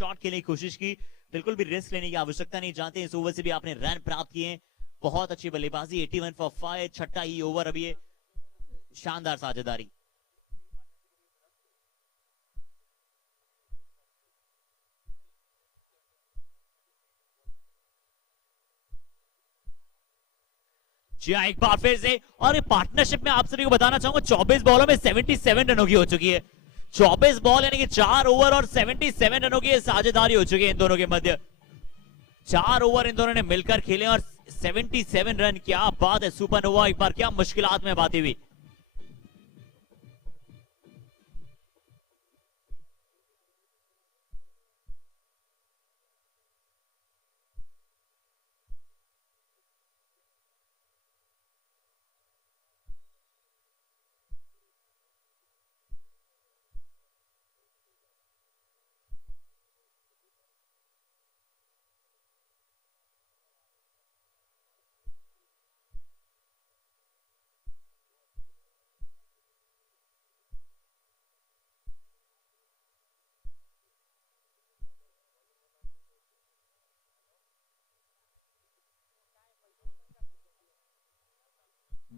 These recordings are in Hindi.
शॉट खेलने की कोशिश की, बिल्कुल भी रिस्क लेने की आवश्यकता नहीं जानते। इस ओवर से भी आपने रन प्राप्त किए, बहुत अच्छी बल्लेबाजी, 81 फॉर 5, छठा ही ओवर अभी ये, शानदार साझेदारी। जी हाँ, एक बार फिर से, और ये पार्टनरशिप में आप सभी को बताना चाहूंगा 24 बॉलों में 77 रनों की हो चुकी है। 24 बॉल यानी कि 4 ओवर और 77 रनों की साझेदारी हो चुकी है इन दोनों के मध्य। 4 ओवर इन दोनों ने मिलकर खेले और 77 रन, क्या बात है। सुपरनोवा एक बार क्या मुश्किलात में बाती हुई।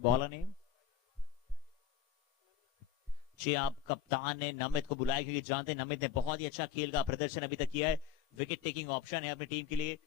बॉलर नेम जी, आप कप्तान ने नमित को बुलाया क्योंकि जानते हैं नमित ने बहुत ही अच्छा खेल का प्रदर्शन अभी तक किया है। विकेट टेकिंग ऑप्शन है अपनी टीम के लिए।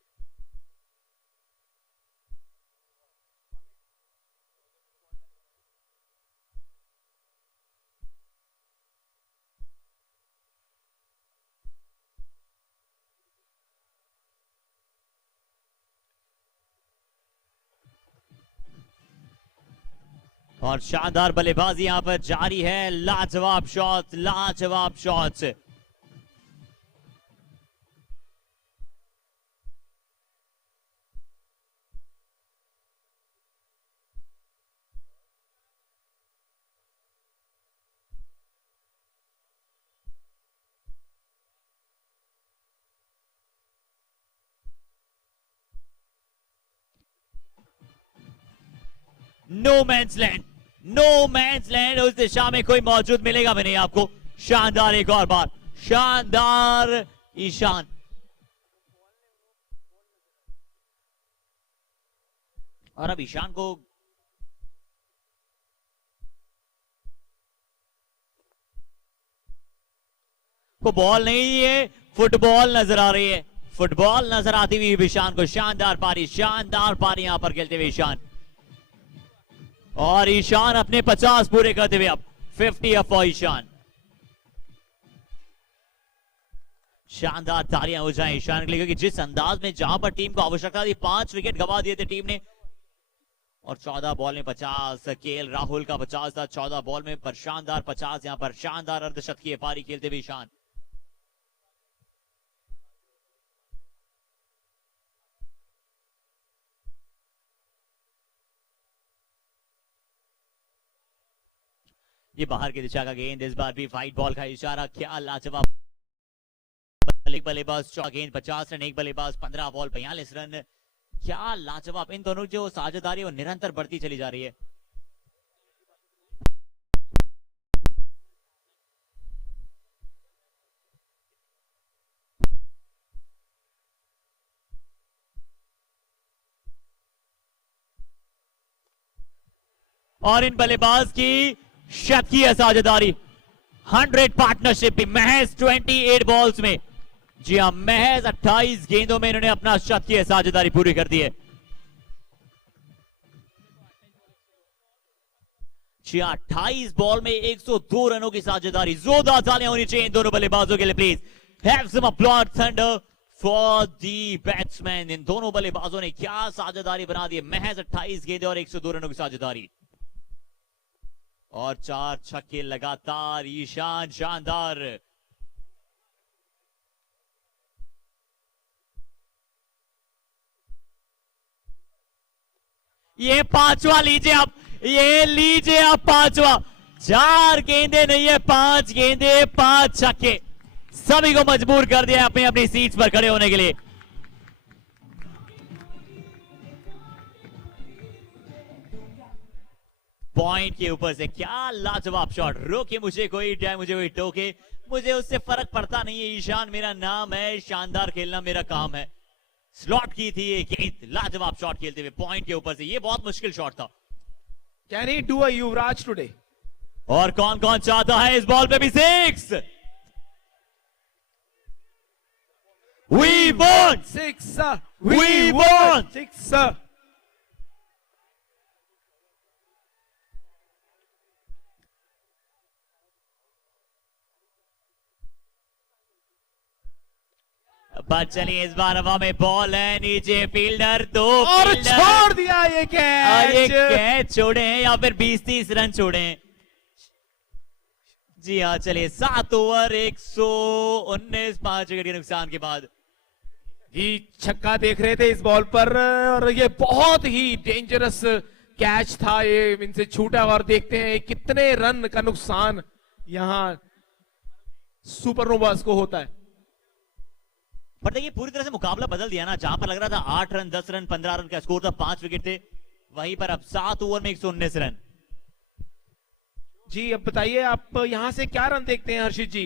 और शानदार बल्लेबाजी यहां पर जारी है, लाजवाब शॉट, लाजवाब shot. No man's land, no man's land, उस दिशा में कोई मौजूद मिलेगा भी नहीं आपको। शानदार एक और बार, शानदार ईशान। और अब ईशान को बॉल नहीं है, फुटबॉल नजर आ रही है, फुटबॉल नजर आती हुई ईशान को। शानदार पारी, शानदार पारी यहां पर खेलते हुए ईशान। और ईशान अपने 50 पूरे करते हुए अब 50 अप फॉर ईशान। शानदार तालियां हो जाएं ईशान के लिए, क्योंकि जिस अंदाज में जहां पर टीम को आवश्यकता थी, 5 विकेट गंवा दिए थे टीम ने। और 14 बॉल में 50, केएल राहुल का 50 था 14 बॉल में, पर शानदार 50 यहां पर, शानदार अर्धशतकीय पारी खेलते हुए ईशान। ये बाहर की दिशा का गेंद, इस बार भी वाइट बॉल का इशारा, क्या लाजवाब। एक बल्लेबाज गेंद 50 रन, एक बल्लेबाज 15 बॉल 42 रन, क्या लाजवाब। इन दोनों जो साझेदारी वो निरंतर बढ़ती चली जा रही है। और इन बल्लेबाज की शतकीय साझेदारी, 100 पार्टनरशिप भी महज 28 बॉल्स में। जी हां, महज 28 गेंदों में इन्होंने अपना शतकीय साझेदारी पूरी कर दी है। जी हां, 28 बॉल में 102 रनों की साझेदारी। जोरदार तालियां होनी चाहिए इन दोनों बल्लेबाजों के लिए please. Have some applaud thunder for the batsman. इन दोनों बल्लेबाजों ने क्या साझेदारी बना दी है, महज 28 गेंदें और 102 रनों की साझेदारी। और 4 छक्के लगातार, ईशान शानदार। ये 5वां लीजिए आप, ये लीजिए आप 5वां। 4 गेंदे नहीं है, 5 गेंदे, 5 छक्के, सभी को मजबूर कर दिया अपनी अपनी सीट्स पर खड़े होने के लिए। पॉइंट के ऊपर से क्या लाजवाब शॉट। रोके मुझे कोई, चाहे मुझे कोई टोके, मुझे उससे फर्क पड़ता नहीं है। ईशान मेरा नाम है, शानदार खेलना मेरा काम है। स्लॉट की थी ये गेंद, लाजवाब शॉट खेलते हुए पॉइंट के ऊपर से, ये बहुत मुश्किल शॉट था। Can he do a Yuvraj today? और कौन कौन चाहता है इस बॉल पे भी six? We want six, we want six. But चलिए इस बार हवा में बॉल है, नीचे फील्डर दो और फील्डर। छोड़ दिया ये अरे कैच। कैच छोड़े हैं या फिर 20-30 रन छोड़े हैं। जी हाँ, चलिए 7 ओवर 119, 5 विकेट के नुकसान के बाद। जी छक्का देख रहे थे इस बॉल पर, और ये बहुत ही डेंजरस कैच था, ये इनसे छूटा। और देखते हैं कितने रन का नुकसान यहां सुपरनोवास को होता है। पर देखिए पूरी तरह से मुकाबला बदल दिया ना, जहां पर लग रहा था 8 रन 10 रन 15 रन का स्कोर था, 5 विकेट थे, वहीं पर अब 7 ओवर में 119 रन। जी अब बताइए आप यहां से क्या रन देखते हैं हर्षित जी?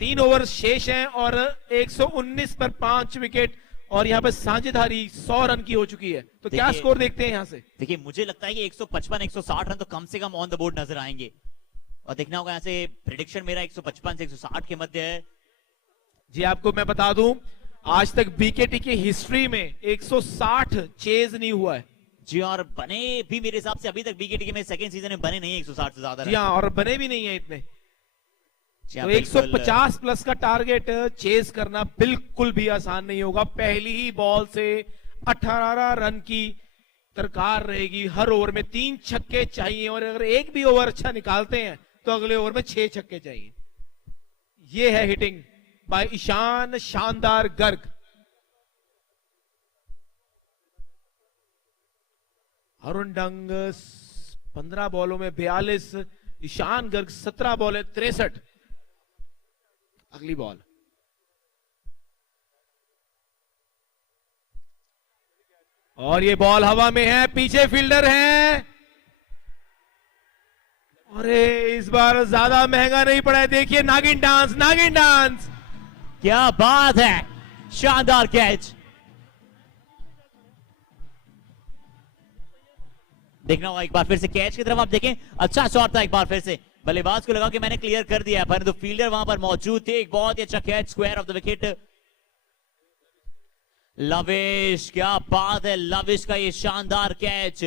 3 ओवर शेष हैं और 119 पर 5 विकेट, और यहां पर साझेदारी 100 रन की हो चुकी है। तो क्या स्कोर देखते हैं यहां से? देखिए मुझे लगता है कि 155 160 रन तो कम से कम ऑन द बोर्ड नजर आएंगे, और देखना होगा। यहां से प्रेडिक्शन मेरा 155 से 160 के मध्य है। जी आपको मैं बता दूं, आज तक बीकेटी की हिस्ट्री में 160 चेज नहीं हुआ है। जी, और बने भी मेरे हिसाब से अभी तक बीकेटी में सेकंड सीजन में बने नहीं 160 से ज्यादा। जी हाँ, और बने भी नहीं है इतने। तो 150 प्लस का टारगेट चेज करना बिल्कुल भी आसान नहीं होगा। पहली ही बॉल से 18 रन की दरकार रहेगी। हर ओवर में 3 छक्के चाहिए, और अगर एक भी ओवर अच्छा निकालते हैं तो अगले ओवर में 6 छक्के चाहिए। यह है हिटिंग बाय ईशान शानदार गर्ग। अरुण डंग 15 बॉलों में 42, ईशान गर्ग 17 बॉल है 63। अगली बॉल, और ये बॉल हवा में है, पीछे फील्डर है। अरे इस बार ज्यादा महंगा नहीं पड़ा है। देखिए नागिन डांस, नागिन डांस। क्या बात है, शानदार कैच। देखना होगा एक बार फिर से कैच की तरफ आप देखें, अच्छा शॉट था एक बार फिर से, बल्लेबाज को लगा कि मैंने क्लियर कर दिया, परंतु फील्डर वहां पर मौजूद थे। एक बहुत ही अच्छा catch, square of the wicket. Lavish, क्या बात है, लविश का ये शानदार कैच।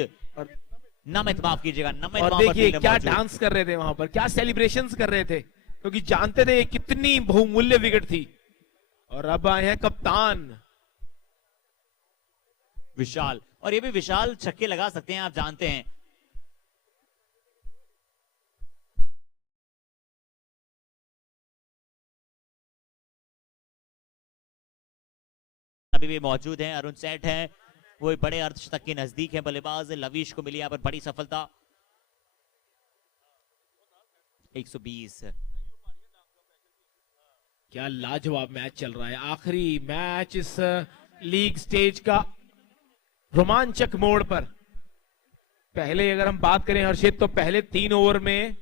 नमित माफ कीजिएगा, नमित। और देखिए क्या डांस कर रहे थे वहां पर, क्या सेलिब्रेशंस कर रहे थे, क्योंकि जानते थे कितनी बहुमूल्य विकेट थी। और अब आए हैं कप्तान विशाल, और ये भी विशाल छक्के लगा सकते हैं, आप जानते हैं। अभी भी मौजूद हैं, अरुण सेठ हैं, वो बड़े अर्धशतक के नजदीक है बल्लेबाज। लविश को मिली यहां पर बड़ी सफलता, 120। क्या लाजवाब मैच चल रहा है। आखिरी मैच इस लीग स्टेज का रोमांचक मोड़ पर। पहले अगर हम बात करें हर्षित, तो पहले 3 ओवर में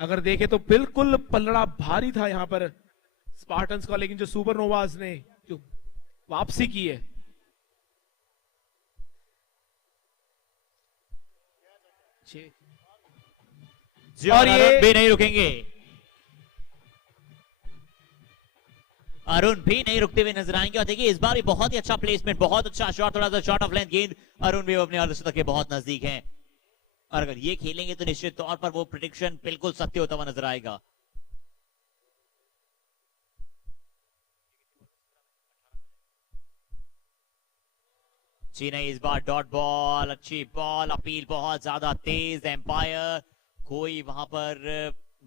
अगर देखें तो बिल्कुल पलड़ा भारी था यहां पर स्पार्टन्स का, लेकिन जो सुपरनोवाज ने जो वापसी की है, और ये भी नहीं रुकेंगे। अरुण भी नहीं रुकते हुए नजर आएंगे, और देखिए इस बार भी बहुत ही अच्छा प्लेसमेंट, बहुत अच्छा शॉट, थोड़ा सा शॉट ऑफ लेंथ गेंद। अरुण भी अपने अर्धशतक के बहुत नजदीक हैं, और अगर ये खेलेंगे तो निश्चित तौर पर वो प्रेडिक्शन बिल्कुल सत्य होता हुआ नजर आएगा। जी नहीं, इस बार डॉट बॉल, अच्छी बॉल, अपील बहुत ज्यादा तेज, एम्पायर कोई वहां पर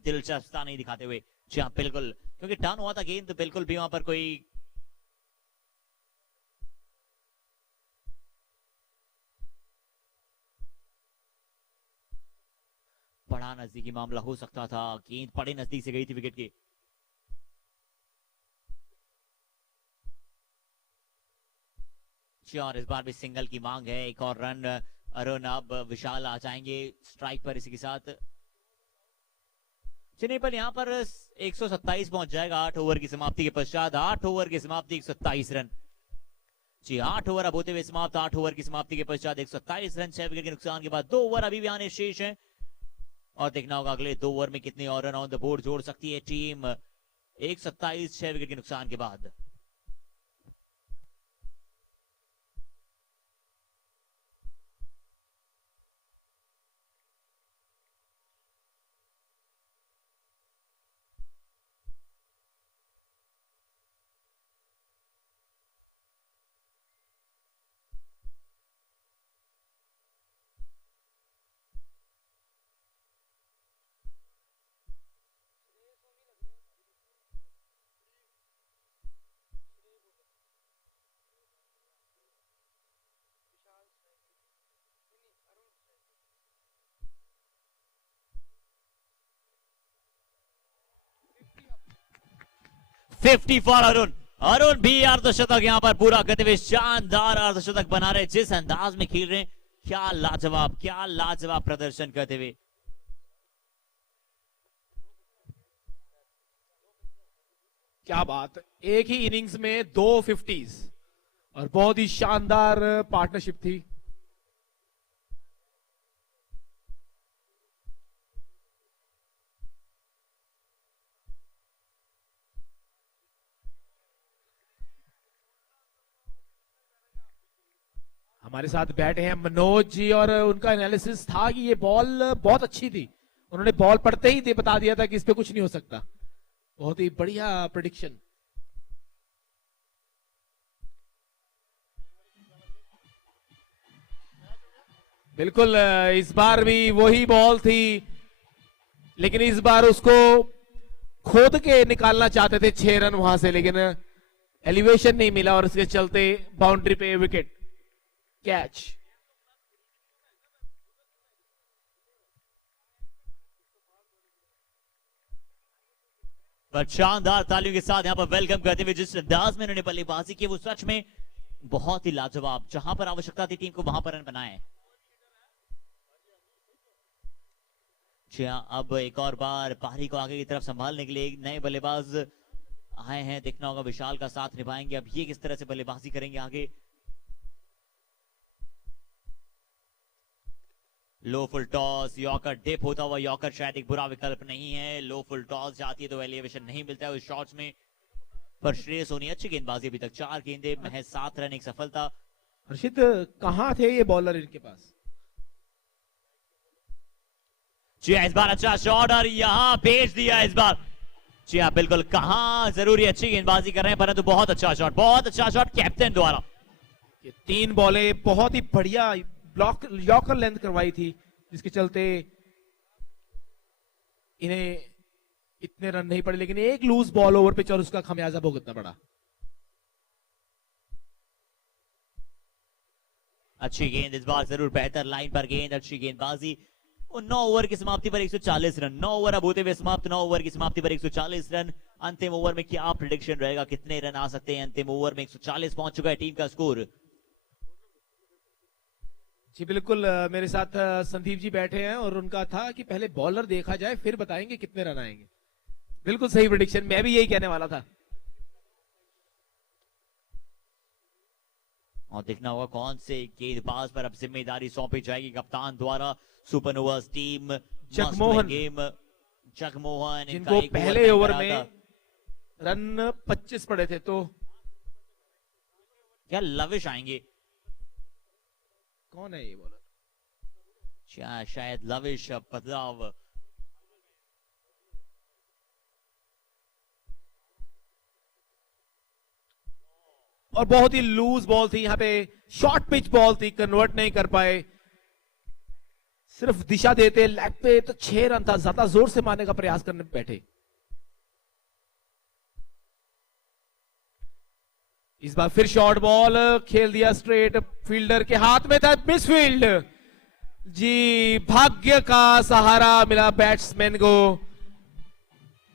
दिलचस्पता नहीं दिखाते हुए। जी हाँ बिल्कुल, क्योंकि टर्न हुआ था गेंद, तो बिल्कुल भी वहां पर कोई बड़ा नजदीकी मामला हो सकता था। गेंद बड़े नजदीक से गई थी विकेट के। और इस बार भी सिंगल की मांग है, एक और रन अरुण। अब विशाल आ जाएंगे स्ट्राइक पर इसी के साथ। चलिए पर यहाँ पर 127 पहुंच जाएगा 8 ओवर की समाप्ति के पश्चात। 8 ओवर की समाप्ति 127 रन। जी 8 ओवर अब होते हुए समाप्त। 8 ओवर की समाप्ति के पश्चात 127 रन 6 विकेट के नुकसान के बाद 2 ओवर अभी भी आने शेष हैं और देखना होगा अगले 2 ओवर में कितने और रन ऑन द बोर्ड जोड़ सकती है टीम 127 6 विकेट के नुकसान के बाद। Fifty for Arun. अरुण भी अर्धशतक यहां पर पूरा करते हुए शानदार अर्धशतक बना रहे। जिस अंदाज में खेल रहे हैं क्या लाजवाब प्रदर्शन करते हुए। क्या बात, एक ही इनिंग्स में 2 50s और बहुत ही शानदार पार्टनरशिप थी। हमारे साथ बैठे हैं मनोज जी और उनका एनालिसिस था कि ये बॉल बहुत अच्छी थी। उन्होंने बॉल पढ़ते ही बता दिया था कि इस पे कुछ नहीं हो सकता। बहुत ही बढ़िया प्रेडिक्शन। बिल्कुल इस बार भी वही बॉल थी, लेकिन इस बार उसको खोद के निकालना चाहते थे 6 रन वहां से, लेकिन एलिवेशन नहीं मिला और इसके चलते बाउंड्री पे विकेट कैच। पर शानदार तालियों के साथ यहां पर वेलकम करते हुए जिस अंदाज में उन्होंने बल्लेबाजी की वो सच में बहुत ही लाजवाब। जहां पर आवश्यकता थी टीम को वहां पर रन बनाए। जी हाँ, अब एक और बार पारी को आगे की तरफ संभालने के लिए एक नए बल्लेबाज आए हैं। देखना होगा विशाल का साथ निभाएंगे। अब ये किस तरह से बल्लेबाजी करेंगे आगे। लो फुल टॉस, यॉर्कर डिप होता हुआ यॉर्कर शायद एक बुरा विकल्प नहीं है। लो फुल टॉस जाती है तो एलिवेशन नहीं मिलता है उस शॉट्स में। पर श्रेयस सोनी अच्छी गेंदबाजी अभी तक 4 गेंदे महज 7 रन एक सफलता। हर्षित कहां थे ये बॉलर इनके पास? जी इस बार अच्छा शॉट और यहां भेज दिया इस बार। जी हाँ बिल्कुल, कहां जरूरी अच्छी गेंदबाजी कर रहे हैं परंतु बहुत अच्छा शॉट कैप्टन द्वारा। ये 3 बॉलें बहुत ही बढ़िया ब्लॉक यॉर्कर लेंथ करवाई थी, जिसके चलते इन्हें इतने रन नहीं पड़े, लेकिन एक लूज बॉल ओवर पिच और उसका खमियाजा भुगतना पड़ा। अच्छी गेंद इस बार जरूर, बेहतर लाइन पर गेंद, अच्छी गेंदबाजी। 9 ओवर की समाप्ति पर 140 रन। 9 ओवर अब होते हुए समाप्त। 9 ओवर की समाप्ति पर 140 रन। अंतिम ओवर में क्या प्रेडिक्शन रहेगा, कितने रन आ सकते हैं? अंतिम ओवर में 140 पहुंच चुका है टीम का स्कोर। जी बिल्कुल, मेरे साथ संदीप जी बैठे हैं और उनका था कि पहले बॉलर देखा जाए फिर बताएंगे कितने रन आएंगे। बिल्कुल सही प्रेडिक्शन, मैं भी यही कहने वाला था। और देखना होगा कौन से गेंदबाज पर अब जिम्मेदारी सौंपी जाएगी कप्तान द्वारा। सुपरनोवाज टीम जगमोहन जिनको पहले ओवर में रन 25 पड़े थे, तो क्या लविश आएंगे? कौन है ये बॉलर? शायद लविश बदलाव। और बहुत ही लूज बॉल थी, यहां पे शॉर्ट पिच बॉल थी, कन्वर्ट नहीं कर पाए। सिर्फ दिशा देते लेग पे तो 6 रन था, ज्यादा जोर से मारने का प्रयास करने पे बैठे। इस बार फिर शॉर्ट बॉल खेल दिया स्ट्रेट, फील्डर के हाथ में था, मिस फील्ड। जी भाग्य का सहारा मिला बैट्समैन को।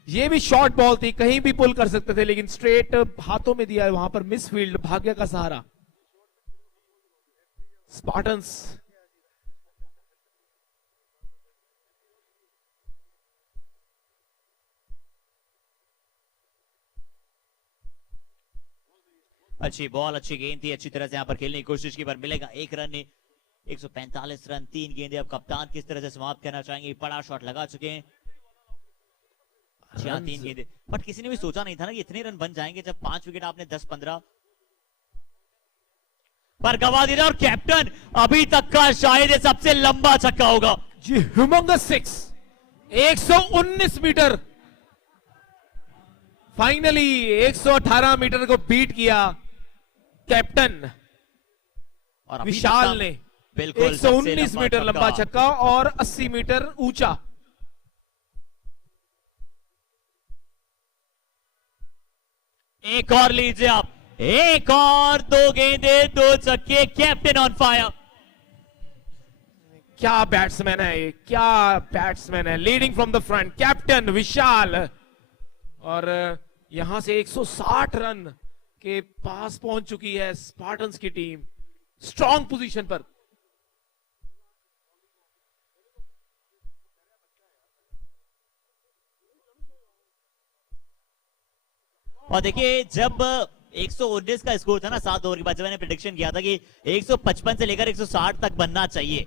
ये भी शॉर्ट बॉल थी, कहीं भी पुल कर सकते थे, लेकिन स्ट्रेट हाथों में दिया, वहां पर मिस फील्ड, भाग्य का सहारा। स्पार्टन्स अच्छी बॉल, अच्छी गेंद थी, अच्छी तरह से यहाँ पर खेलने की कोशिश की, पर मिलेगा एक रन। 145 रन, 3 गेंदें। अब कप्तान किस तरह से समाप्त करना चाहेंगे? बड़ा शॉट लगा चुके हैं। अच्छा, 3 गेंदें, बट किसी ने भी सोचा नहीं था ना कि इतने रन बन जाएंगे जब 5 विकेट आपने 10-15 पर गवा दिया। और कैप्टन अभी तक का शायद ये सबसे लंबा छक्का होगा जी। ह्यूमंगस 6, 119 मीटर, फाइनली 118 मीटर को बीट किया कैप्टन और अभी विशाल तक ने। बिल्कुल 119 मीटर लंबा छक्का और 80 मीटर ऊंचा। एक और लीजिए आप, एक और 2 गेंदे, 2 छक्के, कैप्टन ऑन फायर। क्या बैट्समैन है ये, क्या बैट्समैन है। Leading from the front captain Vishal, और यहां से 160 रन के पास पहुंच चुकी है स्पार्टन्स की टीम, स्ट्रॉन्ग पोजीशन पर। और देखिए, जब 119 का स्कोर था ना 7 ओवर के बाद, जब मैंने प्रेडिक्शन किया था कि 155 से लेकर 160 तक बनना चाहिए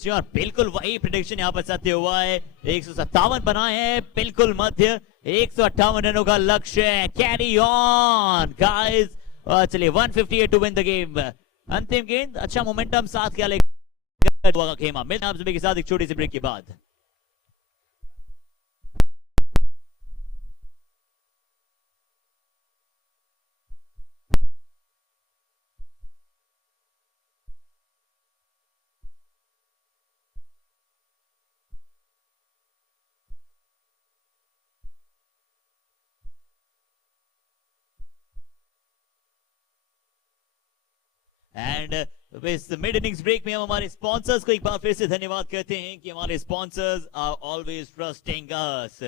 जी, और बिल्कुल वही प्रेडिक्शन यहां पर सत्य हुआ है। 157 बनाए हैं, बिल्कुल मध्य। 158 रनों का लक्ष्य है। Carry on guys. चलिए, 158 टू विन द गेम। अंतिम गेंद, अच्छा मोमेंटम साथ क्या लेगा खेमा। मिलते हैं आप सभी के साथ एक छोटी सी ब्रेक के बाद। एंड इस मिड इनिंग्स ब्रेक में हम हमारे स्पॉन्सर्स को एक बार फिर से धन्यवाद कहते हैं कि हमारे sponsors are always trusting us.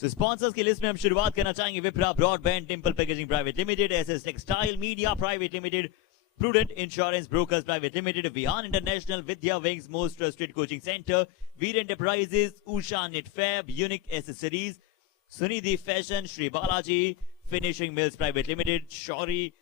So sponsors की लिस्ट में हम शुरुआत करना चाहेंगे विप्रा ब्रॉडबैंड, टिम्पल packaging private limited, SS textile media private limited, prudent insurance brokers private limited, Vihan international, Vidya wings most trusted coaching centre, Veer enterprises, Usha Netfab, unique accessories, Sunidhi fashion, Shri Balaji finishing mills private limited, Shauri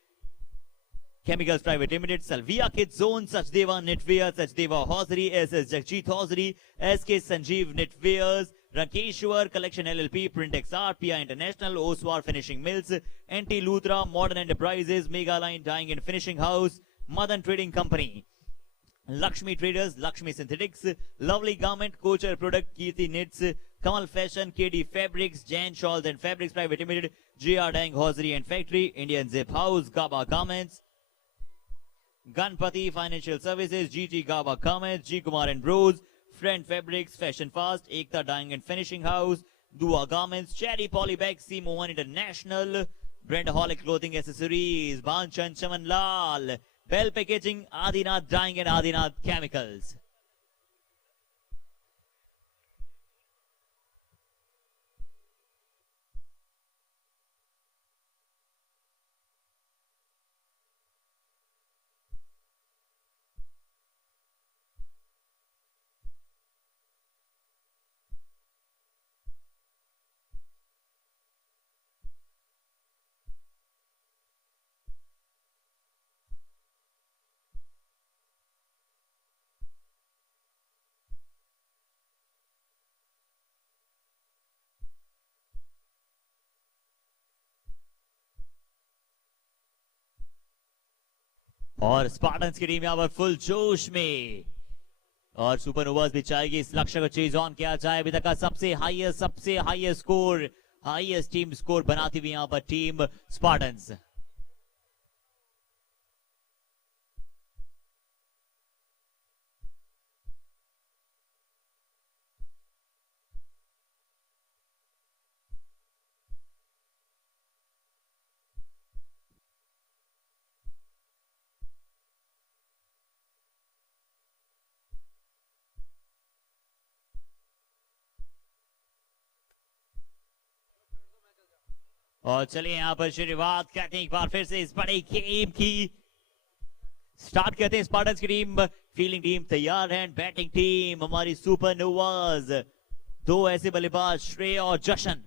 Chemicals Private Limited, Salvia Kids Zone, Sachdeva Knitwear, Sachdeva Hosiery, SS Jagjit Hosiery, SK Sanjeev Knitwears, Rankeshwar Collection LLP, Printex Art, PI International, Oswar Finishing Mills, NT Luthra, Modern Enterprises, Mega Line Dyeing and Finishing House, Madan Trading Company, Lakshmi Traders, Lakshmi Synthetics, Lovely Garment, Kocher Product, Kirti Knits, Kamal Fashion, KD Fabrics, Jan Shawls and Fabrics Private Limited, JR Dang Hosiery and Factory, Indian Zip House, Gaba Garments, Ganpati Financial Services, GT Gaba Garments, G Kumar and Bros, Friend Fabrics, Fashion Fast, Ekta Dyeing and Finishing House, Dua Garments, Cherry Polybag, C Mohan International, Brandaholic Clothing Accessories, Banchan Chaman Lal, Bell Packaging, Adinath Dyeing and Adinath Chemicals. और स्पार्टन्स की टीम यहाँ पर फुल जोश में, और सुपर ओवर्स भी चाहेगी इस लक्ष्य को चेज ऑन किया जाए। अभी तक का सबसे highest score, highest team score बनाती हुई यहाँ पर टीम स्पार्टन्स। और चलिए यहाँ पर शुरुआत करते हैं एक बार फिर से इस बड़े गेम की। स्टार्ट करते हैं स्पार्टन्स की टीम। फील्डिंग टीम तैयार है, बैटिंग टीम हमारी सुपर नोवाज। 2 ऐसे बल्लेबाज, श्रेय और जशन।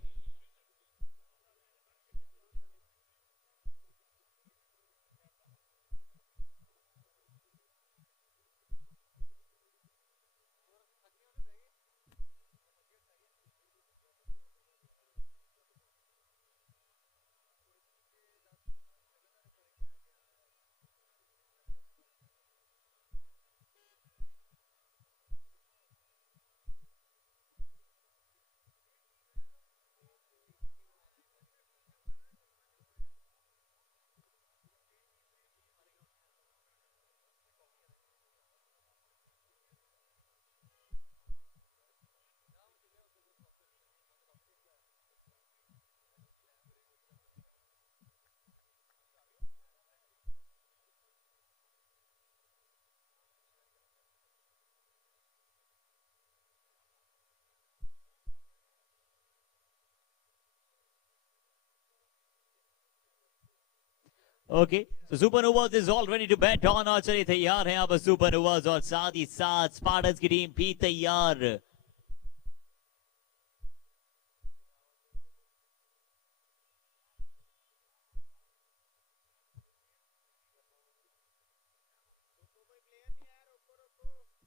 ओके, तो Supernovas is all ready to bat on और चलिए तैयार हैं अब सुपरनोवाज और साथ ही साथ स्पार्टन्स की टीम भी तैयार।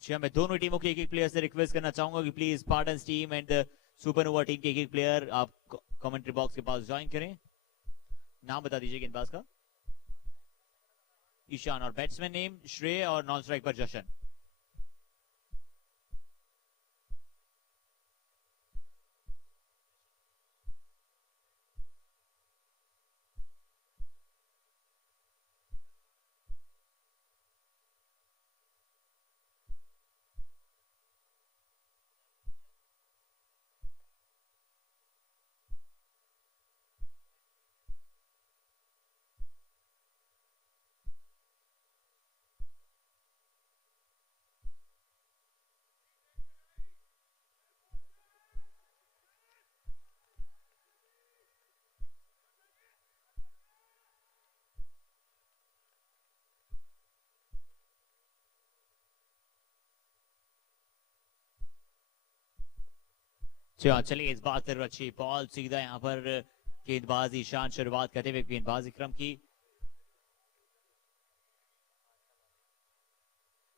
जी, मैं दोनों टीमों के एक प्लेयर से रिक्वेस्ट करना चाहूंगा कि please Spartans team and supernova team के एक प्लेयर आप कमेंट्री बॉक्स के पास ज्वाइन करें। नाम बता दीजिए गेंदबाज का। ईशान और बैट्समैन नेम श्रेय और नॉन स्ट्राइक पर जशन। चलिए इस बात पर अच्छी बॉल सीधा यहाँ पर गेंदबाज ईशान शुरुआत करते हुए गेंदबाजी क्रम की।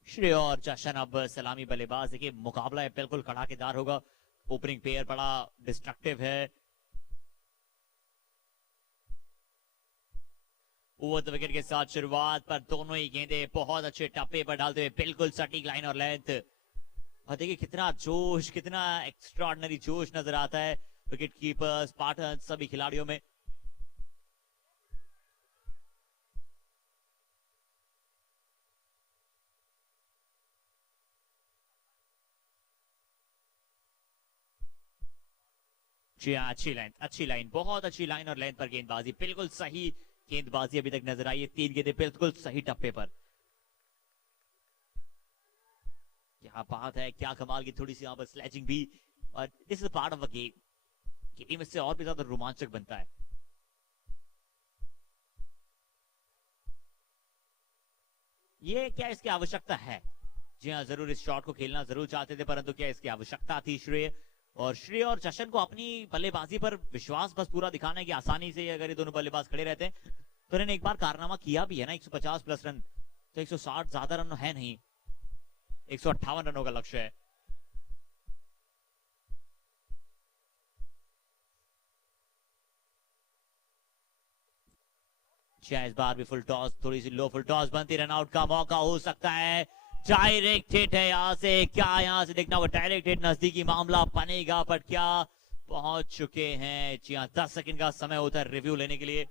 श्रेय और जशन अब सलामी बल्लेबाज। देखिए मुकाबला है बिल्कुल कड़ाकेदार होगा। ओपनिंग पेयर बड़ा डिस्ट्रक्टिव है। ओवर द विकेट के साथ शुरुआत पर दोनों ही गेंदे बहुत अच्छे टप्पे पर डालते हुए बिल्कुल सटीक लाइन और लेंथ। और देखिए कितना जोश, कितना एक्स्ट्राऑर्डिनरी जोश नजर आता है विकेट कीपर स्पार्टन सभी खिलाड़ियों में। जी हाँ, अच्छी लाइन बहुत अच्छी लाइन और लेंथ पर गेंदबाजी, बिल्कुल सही गेंदबाजी अभी तक नजर आई है। 3 गेंदे बिल्कुल सही टप्पे पर। क्या बात है, क्या कमाल की थोड़ी सी यहाँ पर स्लैचिंग भी। और this is part of a game. Game इससे और भी ज्यादा रोमांचक बनता है। ये क्या इसकी आवश्यकता है? जी हाँ, जरूर इस शॉट को खेलना जरूर चाहते थे, परंतु क्या इसकी आवश्यकता थी? श्रेय और जशन को अपनी बल्लेबाजी पर विश्वास बस पूरा दिखाना है कि आसानी से अगर ये दोनों बल्लेबाज खड़े रहते हैं तो इन्होंने एक बार कारनामा किया भी है ना। 150 प्लस रन, तो 160 ज्यादा रन है नहीं, 158 रनों का लक्ष्य है। इस बार भी फुल टॉस, थोड़ी सी लो फुल टॉस बनती, रन आउट का मौका हो सकता है। डायरेक्ट हिट है यहां से, क्या यहां से देखना होगा। डायरेक्ट हिट नजदीकी मामला बनेगा, पर क्या पहुंच चुके हैं? जी हाँ, 10 सेकंड का समय होता है रिव्यू लेने के लिए।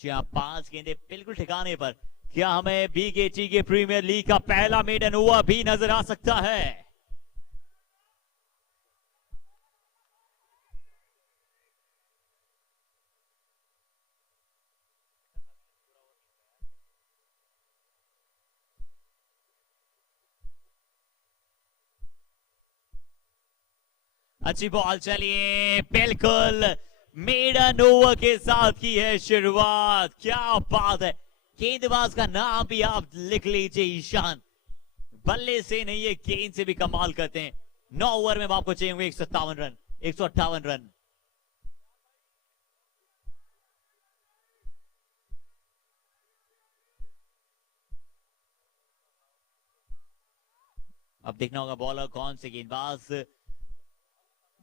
जी हाँ, 5 गेंदे बिल्कुल ठिकाने पर। क्या हमें बीकेटी के प्रीमियर लीग का पहला मेडन ओवर भी नजर आ सकता है? अच्छी बॉल, चलिए बिल्कुल मेडन ओवर के साथ की है शुरुआत। क्या बात है, गेंदबाज का नाम भी आप लिख लीजिए, ईशान। बल्ले से नहीं, ये गेंद से भी कमाल करते हैं। 9 ओवर में आपको चाहिए होंगे 157 रन, 158 रन। अब देखना होगा बॉलर कौन से गेंदबाज।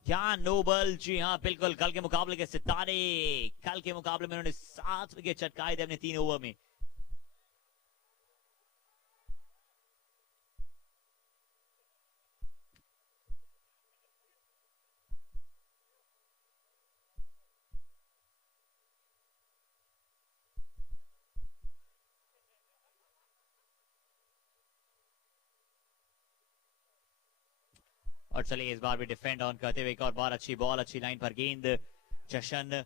क्या नोबल, जी हाँ बिल्कुल, कल के मुकाबले के सितारे। कल के मुकाबले में उन्होंने 7 विकेट चटकाए थे अपने 3 ओवर में। और चलिए इस बार भी डिफेंड ऑन करते हुए एक और बार अच्छी बॉल, अच्छी लाइन पर गेंद। जशन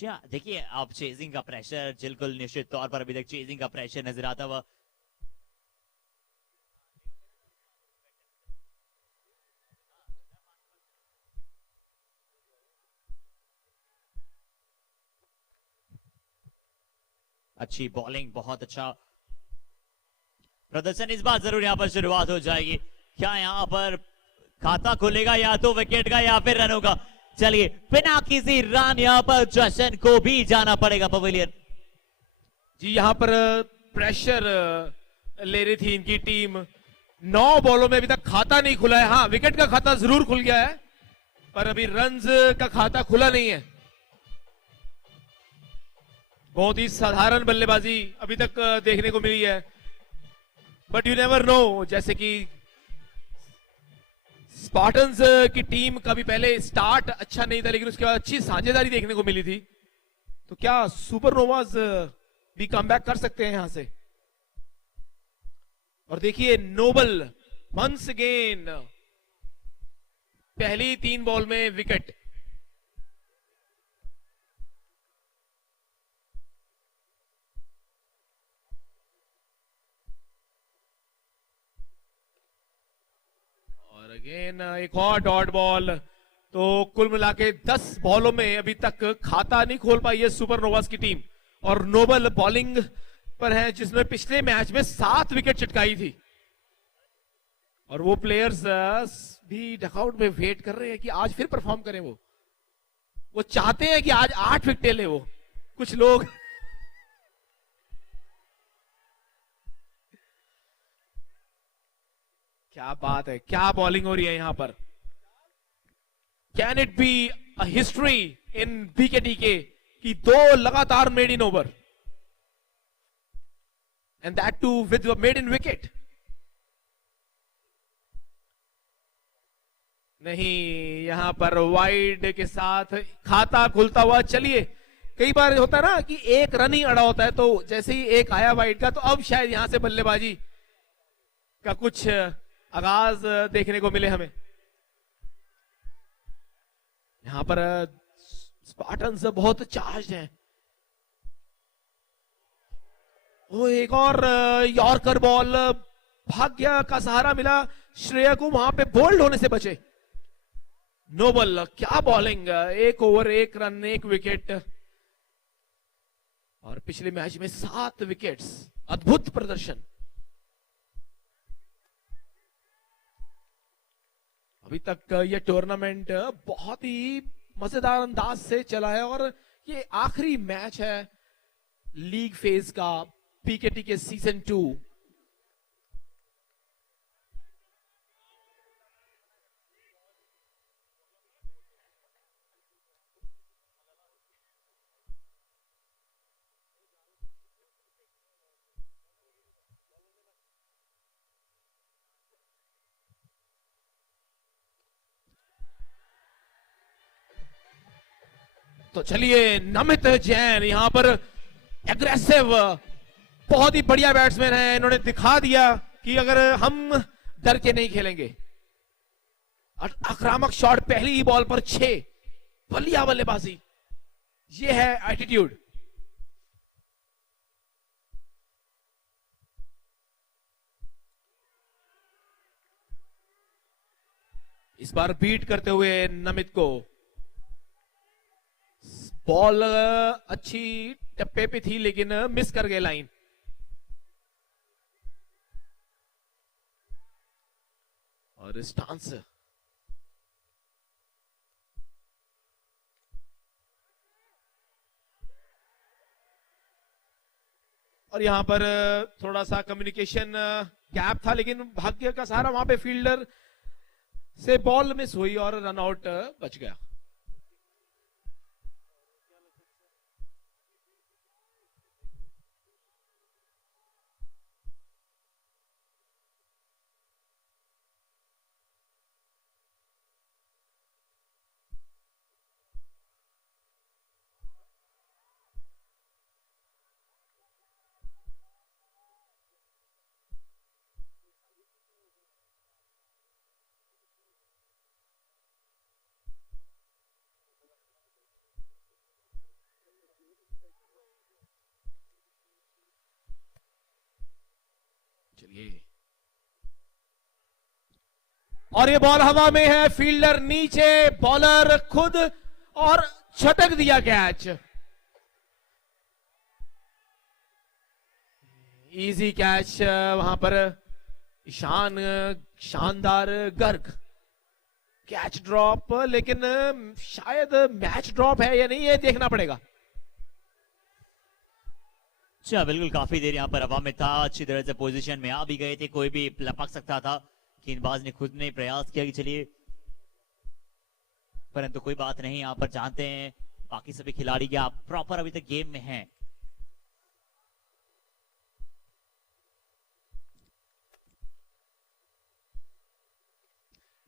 जी हाँ, देखिए अब चेजिंग का प्रेशर बिल्कुल निश्चित तौर पर अभी तक चेजिंग का प्रेशर नजर आता हुआ। अच्छी बॉलिंग, बहुत अच्छा प्रदर्शन, इस बार जरूर यहाँ पर शुरुआत हो जाएगी। क्या यहाँ पर खाता खुलेगा या तो विकेट का या फिर रनों का? चलिए बिना किसी रन यहाँ पर जशन को भी जाना पड़ेगा पवेलियन। जी यहाँ पर प्रेशर ले रही थी इनकी टीम। 9 बॉलों में अभी तक खाता नहीं खुला है। हाँ, विकेट का खाता जरूर खुल गया है, पर अभी रन्स का खाता खुला नहीं है। बहुत ही साधारण बल्लेबाजी अभी तक देखने को मिली है, बट यू नेवर नो। जैसे कि स्पार्टन्स की टीम का भी पहले स्टार्ट अच्छा नहीं था, लेकिन उसके बाद अच्छी साझेदारी देखने को मिली थी। तो क्या सुपरनोवाज भी कमबैक कर सकते हैं यहां से? और देखिए नोबल वंस अगेन पहली 3 बॉल में विकेट। और अगेन एक और डॉट बॉल। तो कुल मिला के 10 बॉलों में अभी तक खाता नहीं खोल पाई है सुपरनोवाज की टीम। और नोबल बॉलिंग पर है, जिसने पिछले मैच में 7 विकेट चिटकाई थी। और वो प्लेयर्स भी डकआउट में वेट कर रहे हैं कि आज फिर परफॉर्म करें। वो चाहते हैं कि आज 8 विकेट ले वो कुछ लोग। क्या बात है, क्या बॉलिंग हो रही है यहां पर। Can it be a history in BKTK कि 2 लगातार maiden over, and that too with maiden wicket? नहीं, यहां पर वाइड के साथ खाता खुलता हुआ। चलिए, कई बार होता है ना कि एक रन ही अड़ा होता है, तो जैसे ही एक आया वाइड का, तो अब शायद यहां से बल्लेबाजी का कुछ आगाज देखने को मिले हमें। यहां पर स्पार्टन्स बहुत चार्ज हैं। वो एक और यॉर्कर बॉल, भाग्य का सहारा मिला श्रेया को, वहां पे बोल्ड होने से बचे। नोबल क्या बॉलिंग, 1 ओवर 1 रन 1 विकेट। और पिछले मैच में 7 विकेट्स, अद्भुत प्रदर्शन। अभी तक ये टूर्नामेंट बहुत ही मजेदार अंदाज से चला है, और ये आखिरी मैच है लीग फेज का पीकेटी के सीजन 2। तो चलिए, नमित जैन यहां पर एग्रेसिव, बहुत ही बढ़िया बैट्समैन है। इन्होंने दिखा दिया कि अगर हम डर के नहीं खेलेंगे। आक्रामक शॉट, पहली ही बॉल पर 6, बढ़िया बल्लेबाजी, ये है एटीट्यूड। इस बार बीट करते हुए नमित को। बॉल अच्छी टप्पे पे थी, लेकिन मिस कर गए लाइन। और स्टांस, और यहां पर थोड़ा सा कम्युनिकेशन गैप था, लेकिन भाग्य का सहारा, वहां पे फील्डर से बॉल मिस हुई और रन आउट बच गया। और ये बॉल हवा में है, फील्डर नीचे, बॉलर खुद और छटक दिया कैच। इजी कैच वहां पर शानदार गर्ग कैच ड्रॉप, लेकिन शायद मैच ड्रॉप है या नहीं ये देखना पड़ेगा। अच्छा, बिल्कुल काफी देर यहाँ पर हवा में था, अच्छी तरह से पोजीशन में आ भी गए थे, कोई भी लपक सकता था। गेंदबाज ने खुद ने प्रयास किया कि चलिए, परंतु कोई बात नहीं। यहाँ पर जानते हैं बाकी सभी खिलाड़ी क्या प्रॉपर अभी तक गेम में हैं।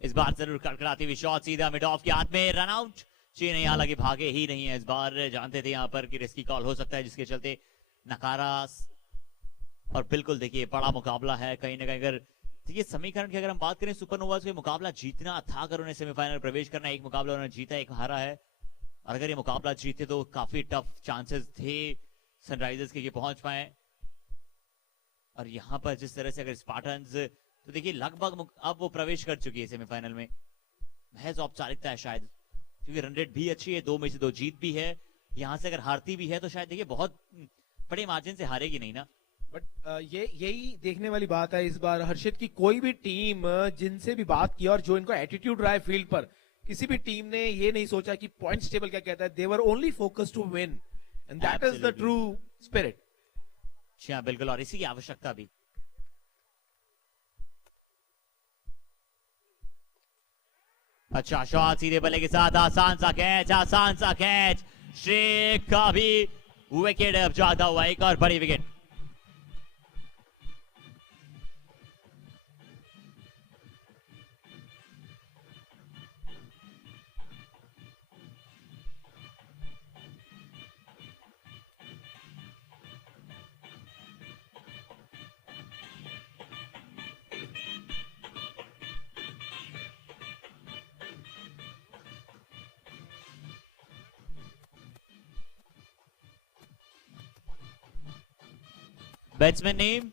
इस बार जरूर कड़कड़ाती हुई शॉट सीधा मिड ऑफ के हाथ में, रन आउट। जी नहीं, हालांकि भागे ही नहीं है इस बार। जानते थे यहाँ पर कि रिस्की कॉल हो सकता है, जिसके चलते नकारा। और बिल्कुल देखिए बड़ा मुकाबला है कहीं ना कहीं। अगर देखिए समीकरण की अगर हम बात करें, सुपर नोवाज को मुकाबला जीतना था अगर उन्हें सेमीफाइनल प्रवेश करना। एक मुकाबला उन्होंने जीता, एक हारा है। और अगर ये मुकाबला जीते तो काफी टफ चांसेस थे सनराइजर्स के ये पहुंच पाए। और यहां पर जिस तरह से अगर स्पार्टन्स, तो देखिए लगभग अब वो प्रवेश कर चुकी है सेमीफाइनल में। महज औपचारिकता है शायद, क्योंकि रन रेट भी अच्छी है, 2 में से 2 जीत भी है। यहां से अगर हारती भी है तो शायद देखिए बहुत बड़े मार्जिन से हारेगी नहीं ना। बट यही देखने वाली बात है इस बार हर्षित की, कोई भी टीम जिनसे भी बात की और जो इनको एटीट्यूड रहा है फील्ड पर, किसी भी टीम ने ये नहीं सोचा कि पॉइंट्स टेबल क्या कहता है। They were only focused to win, and that is the true spirit. हाँ बिल्कुल, और इसी की आवश्यकता भी। अच्छा शॉट सीधे बल्ले के साथ, आसान सा कैच, आसान सा कैच। शेख का भी विकेट अब जाता हुआ, एक और बड़ी विकेट। बैट्समैन नेम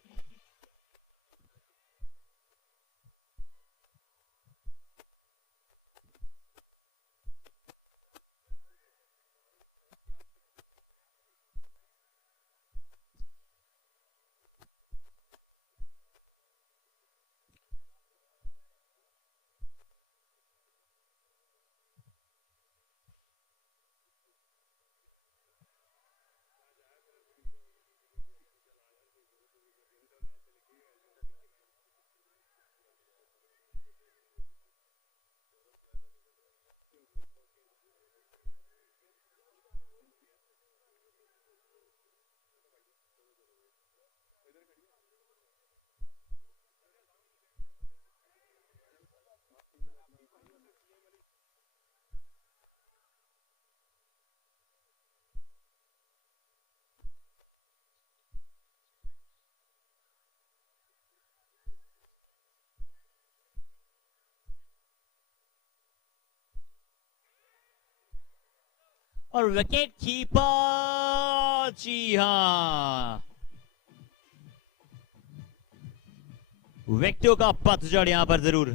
और विकेट कीपर। जी हाँ, विकेटों का पतझड़ यहां पर जरूर।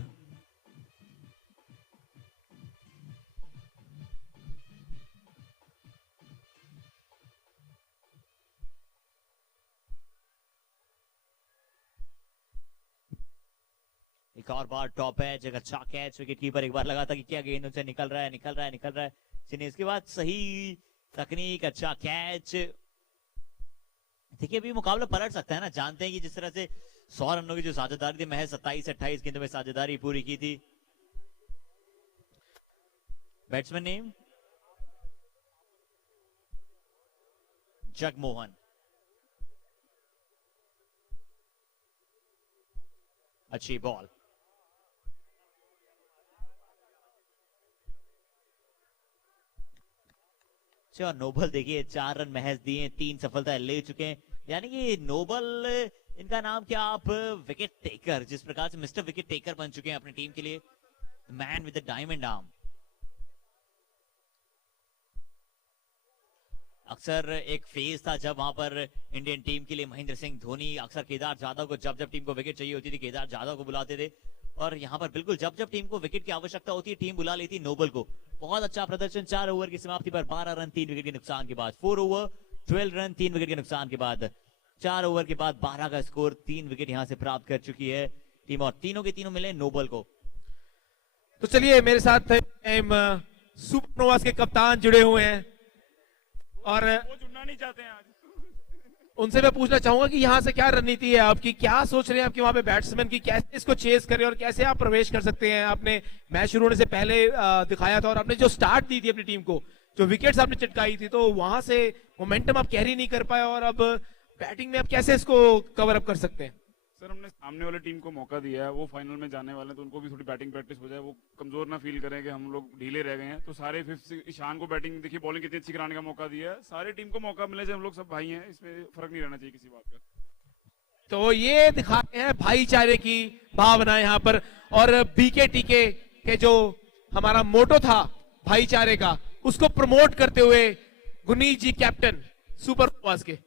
एक और बार टॉप एज, एक अच्छा कैच, विकेट कीपर एक बार लगा था कि क्या गेंद उनसे निकल रहा है, निकल रहा है, निकल रहा है। चलिए इसके बाद सही तकनीक, अच्छा कैच। देखिए अभी मुकाबला पलट सकता है ना। जानते हैं कि जिस तरह से 100 रनों की जो साझेदारी थी, महज 27 से 28 गेंदों में साझेदारी पूरी की थी। Batsman name Jagmohan. अच्छी बॉल। और नोबल देखिए 4 रन महज दिए, 3 सफलता ले चुके हैं। यानी कि नोबल, इनका नाम क्या आप विकेट टेकर, जिस प्रकार से मिस्टर विकेट टेकर बन चुके हैं अपनी टीम के लिए, man with the diamond arm. अक्सर एक फेज था जब वहां पर इंडियन टीम के लिए महेंद्र सिंह धोनी अक्सर केदार जाधव को, जब जब टीम को विकेट चाहिए होती थी, केदार जाधव को बुलाते थे। और यहाँ पर बिल्कुल जब जब टीम को विकेट की आवश्यकता होती है टीम बुला लेती है नोबल को। बहुत अच्छा प्रदर्शन 4 ओवर की समाप्ति पर 12 रन 3 विकेट के नुकसान के बाद, 4 ओवर 12 रन 3 विकेट के नुकसान के बाद 4 ओवर के बाद 12 का स्कोर, 3 विकेट यहां से प्राप्त कर चुकी है टीम और तीनों के तीनों मिले नोबल को। तो चलिए मेरे साथ सुपरनोवास के कप्तान जुड़े हुए हैं और वो जुड़ना नहीं चाहते हैं आज। उनसे मैं पूछना चाहूंगा कि यहाँ से क्या रणनीति है आपकी, क्या सोच रहे हैं आपके वहां पे बैट्समैन की, कैसे इसको चेस करें और कैसे आप प्रवेश कर सकते हैं। आपने मैच शुरू होने से पहले दिखाया था और आपने जो स्टार्ट दी थी अपनी टीम को, जो विकेट्स आपने चिटकाई थी, तो वहां से मोमेंटम आप कैरी नहीं कर पाए और अब बैटिंग में आप कैसे इसको कवर अप कर सकते हैं। सर हमने सामने वाले टीम को मौका दिया है, वो फाइनल में जाने वाले हैं, तो उनको भी थोड़ी बैटिंग प्रैक्टिस हो जाए, वो कमजोर ना फील करें कि हम लोग ढीले रह गए हैं। तो सारे फिफ्थ ईशान को बैटिंग देखिए, बॉलिंग कितनी अच्छी कराने का मौका दिया है, सारे टीम को मौका मिले, जब हम लोग सब भाई हैं, इसमें फर्क नहीं रहना चाहिए किसी बात का। तो ये दिखाते हैं भाईचारे की भावना यहाँ पर, और बीकेटीके के जो हमारा मोटो था भाईचारे का, उसको प्रमोट करते हुए गुनीत जी कैप्टन सुपरनोवास के।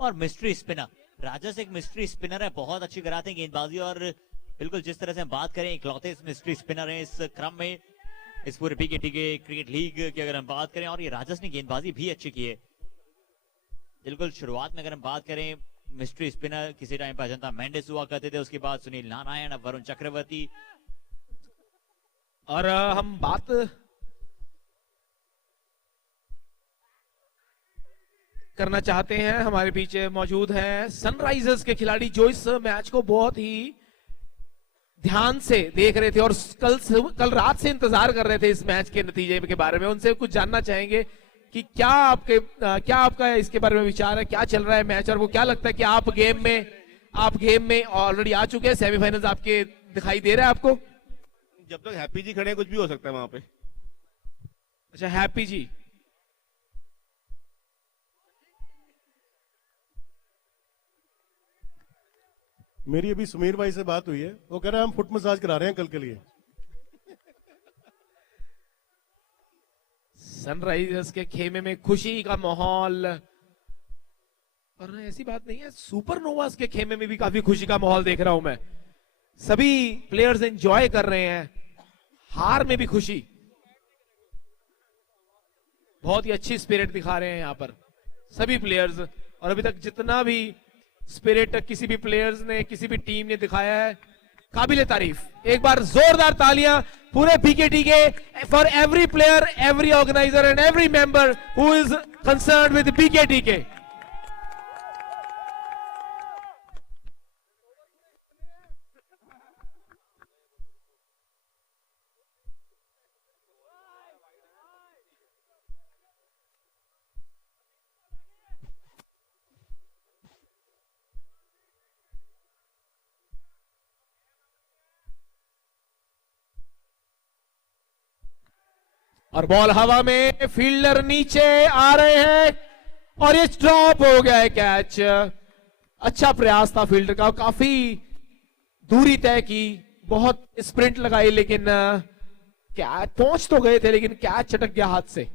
और मिस्ट्री स्पिनर राजस एक मिस्ट्री स्पिनर है, बहुत अच्छी कराते हैं गेंदबाजी और बिल्कुल जिस तरह से हम बात करें इकलौते मिस्ट्री स्पिनर हैं इस क्रम में, इस पूरे बीकेटीके क्रिकेट लीग की अगर हम बात करें। और ये राजस ने गेंदबाजी भी अच्छी की है। बिल्कुल शुरुआत में अगर हम बात करें मिस्ट्री स्पिनर किसी टाइम पर अजंता मेंडिस हुआ करते थे, उसके बाद सुनील नारायण, अब वरुण चक्रवर्ती। और हम बात करना चाहते हैं, हमारे पीछे मौजूद हैं सनराइजर्स के खिलाड़ी जो इस मैच को बहुत ही ध्यान से देख रहे थे और कल रात से इंतजार कर रहे थे इस मैच के नतीजे के बारे में। उनसे कुछ जानना चाहेंगे कि क्या आपका इसके बारे में विचार है, क्या चल रहा है मैच, और वो क्या लगता है कि आप गेम में ऑलरेडी आ चुके हैं, सेमीफाइनल्स आपके दिखाई दे रहा है आपको? जब तक हैप्पी जी खड़े हैं कुछ भी हो सकता है वहां पे। अच्छा, हैप्पी जी, मेरी अभी सुमीर भाई से बात हुई है, वो कह रहे हैं हम फुट मसाज करा रहे हैं कल के लिए। सनराइजर्स के खेमे में खुशी का माहौल, और ऐसी बात नहीं है, सुपरनोवास के खेमे में भी काफी खुशी का माहौल देख रहा हूं मैं। सभी प्लेयर्स एंजॉय कर रहे हैं, हार में भी खुशी, बहुत ही अच्छी स्पिरिट दिखा रहे हैं यहाँ पर सभी प्लेयर्स। और अभी तक जितना भी स्पिरिट किसी भी प्लेयर्स ने, किसी भी टीम ने दिखाया है, काबिले तारीफ। एक बार जोरदार तालियां पूरे BKTK for every player, every organiser and every member who is concern with BKTK. और बॉल हवा में, फील्डर नीचे आ रहे हैं और ये ड्रॉप हो गया है कैच। अच्छा प्रयास था फील्डर का, काफी दूरी तय की, बहुत स्प्रिंट लगाई, लेकिन कैच पहुंच तो गए थे लेकिन कैच चटक गया हाथ से।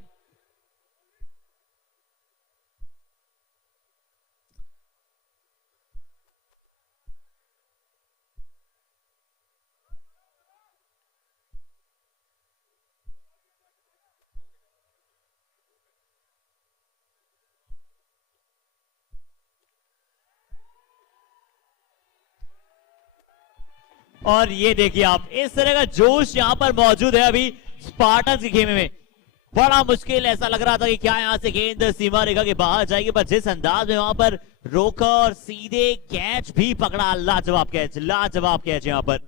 और ये देखिए आप, इस तरह का जोश यहां पर मौजूद है अभी स्पार्टन्स के खेमे में। बड़ा मुश्किल, ऐसा लग रहा था कि क्या यहां से गेंद सीमा रेखा के बाहर जाएगी, पर जिस अंदाज में वहां पर रोका और सीधे कैच भी पकड़ा, लाजवाब कैच, लाजवाब कैच यहां पर।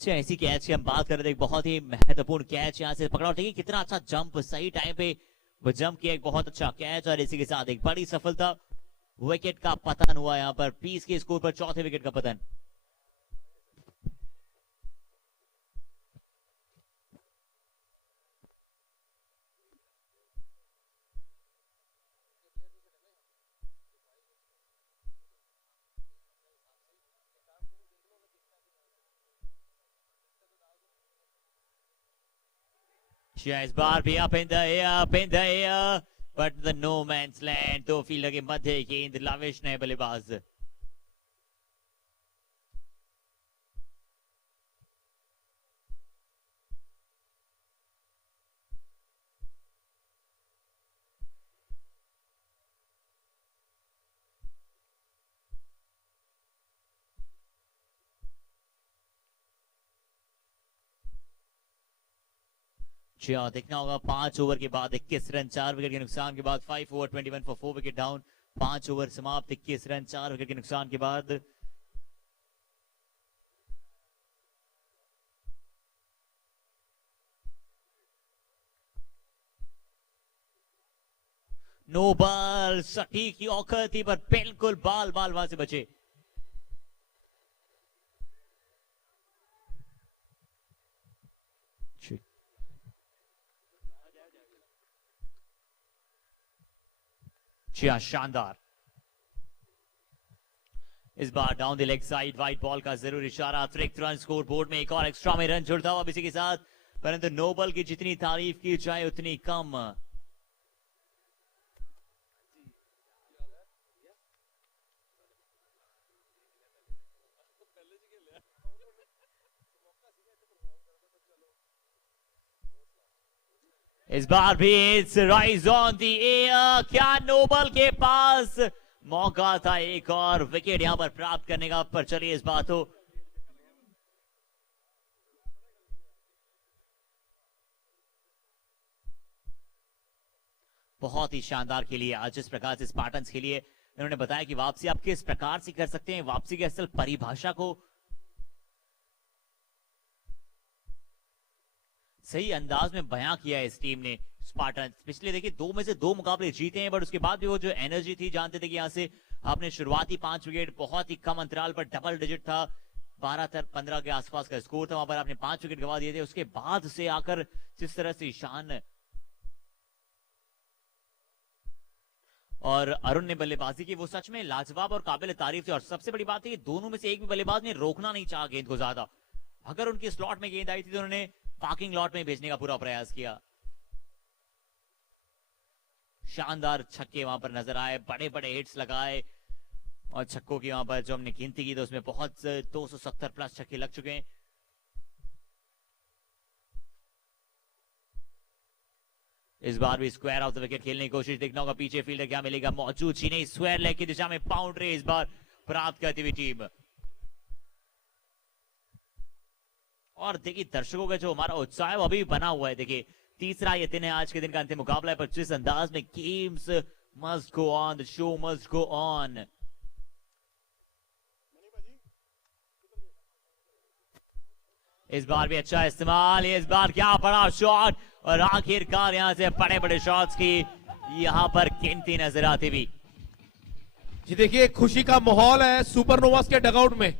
ऐसी कैच की हम बात कर रहे थे, बहुत ही महत्वपूर्ण कैच यहां से पकड़ा। देखिए कितना अच्छा जंप, सही टाइम पे वो जंप किया, एक बहुत अच्छा कैच, और इसी के साथ एक बड़ी सफलता, विकेट का पतन हुआ यहां पर, 20 के स्कोर पर चौथे विकेट का पतन। Chia इस बार भी up in the air, but the no man's land. तो फील्डर के मध्य गेंद लाविश ने बल्लेबाज देखना होगा 5 ओवर के बाद 21 रन 4 विकेट के नुकसान के बाद 5 over 21 for 4 wicket down 5 over समाप्त 21 रन 4 विकेट के नुकसान के बाद नो बॉल सटीक यॉर्कर थी पर बिल्कुल बाल वहां से बचे शानदार इस बार down the leg side wide ball का जरूर इशारा अतिरिक्त रन स्कोर बोर्ड में एक और एक्स्ट्रा में रन जुड़ता हुआ इसी के साथ परंतु नोबल की जितनी तारीफ की जाए उतनी कम इस बार भी it's rise on the air क्या नोबल के पास मौका था एक और विकेट यहां पर प्राप्त करने का पर चलिए इस बात हो बहुत ही शानदार के लिए आज इस प्रकार से स्पार्टन्स के लिए इन्होंने बताया कि वापसी आप किस प्रकार से कर सकते हैं वापसी की असल परिभाषा को सही अंदाज में बयां किया है इस टीम ने स्पार्टन पिछले देखिए 2 में से 2 मुकाबले जीते हैं बट उसके बाद भी वो जो एनर्जी थी जानते थे कि यहां से आपने शुरुआती 5 विकेट बहुत ही कम अंतराल पर डबल डिजिट था 12-15 के आसपास का स्कोर था वहां पर आपने 5 विकेट गंवा दिए थे उसके बाद से आकर जिस तरह से ईशान और अरुण ने बल्लेबाजी की वो सच में लाजवाब और काबिल तारीफ थी और सबसे बड़ी बात है कि दोनों में से एक भी बल्लेबाज ने रोकना नहीं चाहा गेंद को ज्यादा अगर उनकी स्लॉट में गेंद आई थी तो उन्होंने पार्किंग लॉट में भेजने का पूरा प्रयास किया शानदार छक्के वहां पर नजर आए बड़े बड़े हिट्स लगाए और छक्कों की वहां पर जो हमने गिनती की तो उसमें बहुत 270 प्लस छक्के लग चुके हैं इस बार भी स्क्वायर ऑफ द विकेट खेलने की कोशिश देखना होगा पीछे फील्डर क्या मिलेगा मौजूद नहीं स्क्वायर लेग की दिशा में बाउंड्री इस बार प्राप्त करती हुई टीम और देखिए दर्शकों का जो हमारा उत्साह है वो अभी बना हुआ है देखिए तीसरा ये दिन है आज के दिन का अंतिम मुकाबला है पर जिस अंदाज में games must go on the show must go on इस बार भी अच्छा इस्तेमाल इस बार क्या बड़ा शॉट और आखिरकार यहां से बड़े बड़े शॉट्स की यहां पर गिनती नजर आती भी जी देखिए खुशी का माहौल है सुपरनोवास के डगआउट में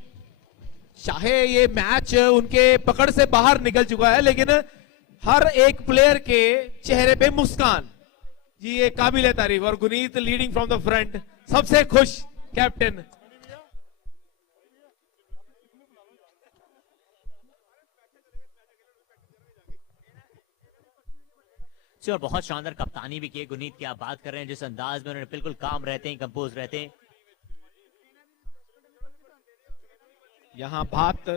चाहे ये मैच उनके पकड़ से बाहर निकल चुका है लेकिन हर एक प्लेयर के चेहरे पे मुस्कान जी ये काबिल तारीफ और Guneet leading from the front सबसे खुश कैप्टन और बहुत शानदार कप्तानी भी की गुनीत की आप बात कर रहे हैं जिस अंदाज में उन्होंने बिल्कुल काम रहते हैं कंपोज रहते हैं यहां बात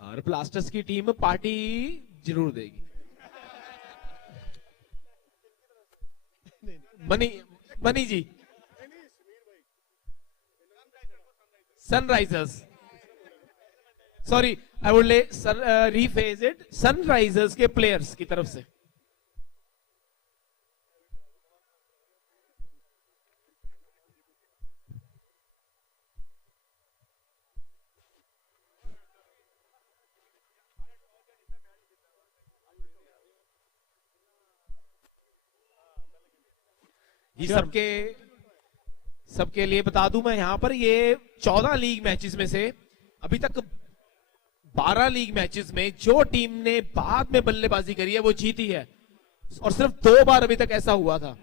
और ब्लास्टर्स की टीम पार्टी जरूर देगी Mani ji Sunrisers sorry I would rephrase it Sunrisers के प्लेयर्स की तरफ से सबके लिए बता दूं मैं यहां पर ये 14 लीग मैचेस में से अभी तक 12 लीग मैचेस में जो टीम ने बाद में बल्लेबाजी करी है वो जीती है और सिर्फ 2 बार अभी तक ऐसा हुआ था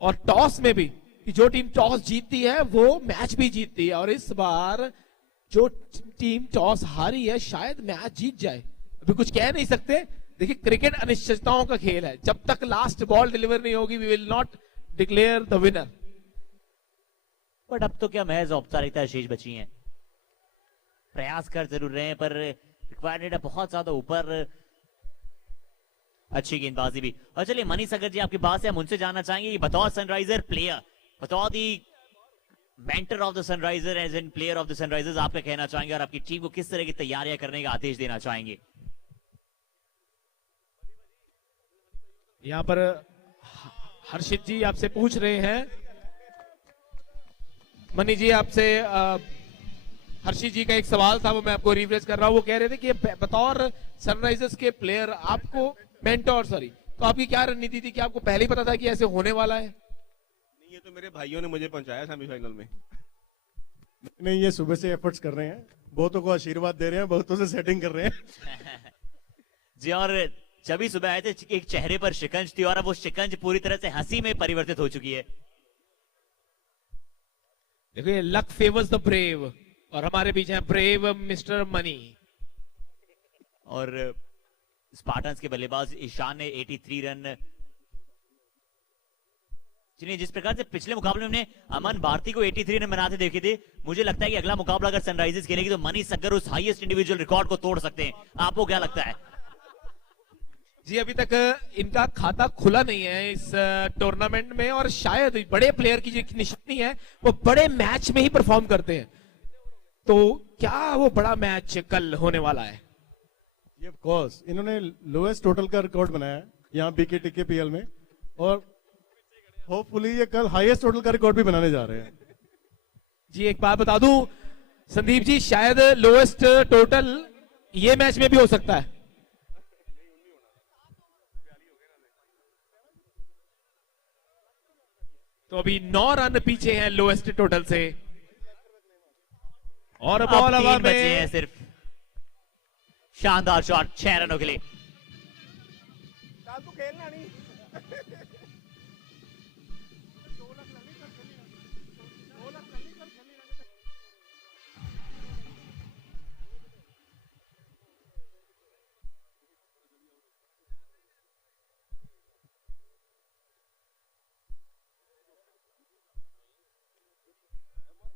और टॉस में भी कि जो टीम टॉस जीतती है वो मैच भी जीतती है, और इस बार जो टीम टॉस हारी है शायद मैच जीत जाए। अभी कुछ कह नहीं सकते। देखिए, क्रिकेट अनिश्चितताओं का खेल है। जब तक लास्ट बॉल डिलीवर नहीं होगी, we will not declare the winner. But अब तो क्या महज औपचारिकता शेष बची हैं। प्रयास कर जरूर रहे हैं पर रिक्वायर्ड बहुत ज्यादा ऊपर। अच्छी गेंदबाजी भी। और चलिए मनीष अगर जी आपकी बात से हम उनसे जानना चाहेंगे, बतौर सनराइजर प्लेयर, बतौर the mentor of the Sunriser, as an player of the Sunrisers, आप क्या कहना चाहेंगे और आपकी टीम को किस तरह की तैयारियां करने का आदेश देना चाहेंगे? यहां पर हर्षित जी आपसे पूछ रहे हैं, मनी जी आपसे हर्षित जी का एक सवाल था, वो मैं आपको रिफ्रेश कर रहा हूं। वो कह रहे थे कि बतौर सनराइजर्स के प्लेयर आपको मेंटोर, तो आपकी क्या रणनीति थी? कि आपको पहले ही पता था कि ऐसे होने वाला है? ये तो मेरे भाइयों ने मुझे पहुंचाया सेमीफाइनल में। नहीं, ये सुबह से एफर्ट्स कर रहे हैं, बहुतों को आशीर्वाद दे रहे हैं, बहुतों से सेटिंग कर रहे हैं। जी, और जब भी सुबह आए थे एक चेहरे पर शिकंज थी और अब वो शिकंज पूरी तरह से हंसी में परिवर्तित हो चुकी है। देखिए, लक फेवर्स द ब्रेव, और हमारे बीच है ब्रेव मिस्टर मनी। और स्पार्टन्स के बल्लेबाज ईशान ने 83 रन। चलिए, जिस प्रकार से पिछले मुकाबले में अमन भारती को 83 रन बनाते देखे थे, मुझे लगता है कि अगला मुकाबला अगर सनराइजर्स खेलेगी तो मनीष सग्गर उस हाईएस्ट इंडिविजुअल रिकॉर्ड को तोड़ सकते हैं। आपको क्या लगता है? जी, अभी तक इनका खाता खुला नहीं है इस टूर्नामेंट में, और शायद बड़े प्लेयर की जो निशानी है वो बड़े मैच में ही परफॉर्म करते हैं। तो क्या वो बड़ा मैच कल होने वाला है? ये ऑफ कोर्स इन्होंने लोएस्ट टोटल का रिकॉर्ड बनाया है यहाँ बीके टीके पीएल में, और होपफुली ये कल हाईएस्ट टोटल का रिकॉर्ड भी बनाने जा रहे हैं। जी, एक बात बता दूं संदीप जी, शायद लोएस्ट टोटल ये मैच में भी हो सकता है। तो अभी 9 रन पीछे हैं लोएस्ट टोटल से, और बॉल हवा बचे हैं में। सिर्फ। शानदार शॉट 6 रनों के लिए।